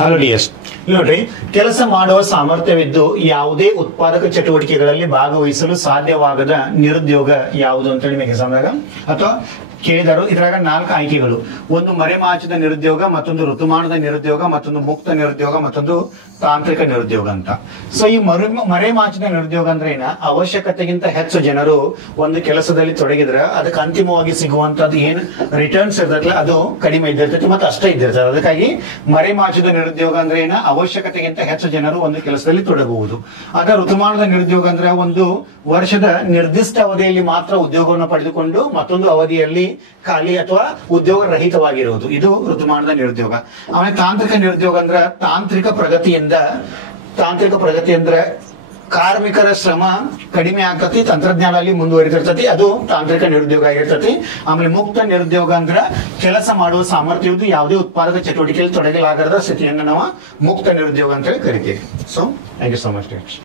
Hello DS, ನೋಡ್ರಿ, ಕೆಲಸ ಮಾಡುವ ಸಾಮರ್ಥ್ಯವಿದ್ದು ಯಾವುದೇ ಉತ್ಪಾದಕ ಚಟುವಟಿಕೆಗಳಲ್ಲಿ ಭಾಗವಹಿಸಲು ಸಾಧ್ಯವಾಗದ ನಿರುದ್ಯೋಗ ಯಾವುದು ಅಂತ ನಿಮಗೆ ಎಕ್ಸಾಮ್ದಾಗ ಅಥವಾ ಕೇಳಿದರು. ಇದ್ರಾಗ 4 ಆಯ್ಕೆಗಳು. ಒಂದು ಮರೆಮಾಚಿದ ನಿರುದ್ಯೋಗ, ಮತ್ತೊಂದು ಋತುಮಾನದ ನಿರುದ್ಯೋಗ, ಮತ್ತೊಂದು ಮುಕ್ತ ನಿರುದ್ಯೋಗ, ಮತ್ತೊಂದು ತಾಂತ್ರಿಕ ನಿರುದ್ಯೋಗ ಅಂತ. ಸೊ ಈ ಮರೆಮಾಚಿದ ನಿರುದ್ಯೋಗ ಅಂದ್ರೆ ಏನ, ಅವಶ್ಯಕತೆಗಿಂತ ಹೆಚ್ಚು ಜನರು ಒಂದು ಕೆಲಸದಲ್ಲಿ ತೊಡಗಿದ್ರೆ ಅದಕ್ಕೆ ಅಂತಿಮವಾಗಿ ಸಿಗುವಂತದ್ದು ಏನ್ ರಿಟರ್ನ್ಸ್ ಇರ್ತೈತಲ್ಲ ಅದು ಕಡಿಮೆ ಇದ್ದಿರ್ತೈತಿ ಮತ್ತೆ ಅಷ್ಟೇ ಇದ್ದಿರ್ತದೆ. ಅದಕ್ಕಾಗಿ ಮರೆಮಾಚಿದ ನಿರುದ್ಯೋಗ ಅಂದ್ರೆ ಏನ, ಅವಶ್ಯಕತೆಗಿಂತ ಹೆಚ್ಚು ಜನರು ಒಂದು ಕೆಲಸದಲ್ಲಿ ತೊಡಗುವುದು. ಆಗ ಋತುಮಾನದ ನಿರುದ್ಯೋಗ ಅಂದ್ರೆ ಒಂದು ವರ್ಷದ ನಿರ್ದಿಷ್ಟ ಅವಧಿಯಲ್ಲಿ ಮಾತ್ರ ಉದ್ಯೋಗವನ್ನು ಪಡೆದುಕೊಂಡು ಮತ್ತೊಂದು ಅವಧಿಯಲ್ಲಿ ಖಾಲಿ ಅಥವಾ ಉದ್ಯೋಗ ರಹಿತವಾಗಿರುವುದು, ಇದು ಋತುಮಾನದ ನಿರುದ್ಯೋಗ. ಆಮೇಲೆ ತಾಂತ್ರಿಕ ನಿರುದ್ಯೋಗ ಅಂದ್ರೆ ತಾಂತ್ರಿಕ ಪ್ರಗತಿ ಅಂದ್ರೆ ಕಾರ್ಮಿಕರ ಶ್ರಮ ಕಡಿಮೆ ಆಗ್ತತಿ, ತಂತ್ರಜ್ಞಾನದಲ್ಲಿ ಮುಂದುವರಿತಿರ್ತತಿ, ಅದು ತಾಂತ್ರಿಕ ನಿರುದ್ಯೋಗ ಆಗಿರ್ತತಿ. ಆಮೇಲೆ ಮುಕ್ತ ನಿರುದ್ಯೋಗ ಅಂದ್ರೆ ಕೆಲಸ ಮಾಡುವ ಸಾಮರ್ಥ್ಯವಿದ್ದು ಯಾವುದೇ ಉತ್ಪಾದಕ ಚಟುವಟಿಕೆಯಲ್ಲಿ ತೊಡಗಲಾಗದ ಸ್ಥಿತಿಯನ್ನು ನಾವು ಮುಕ್ತ ನಿರುದ್ಯೋಗ ಅಂತ ಹೇಳಿ ಕರಿತೀವಿ. So thank you so much.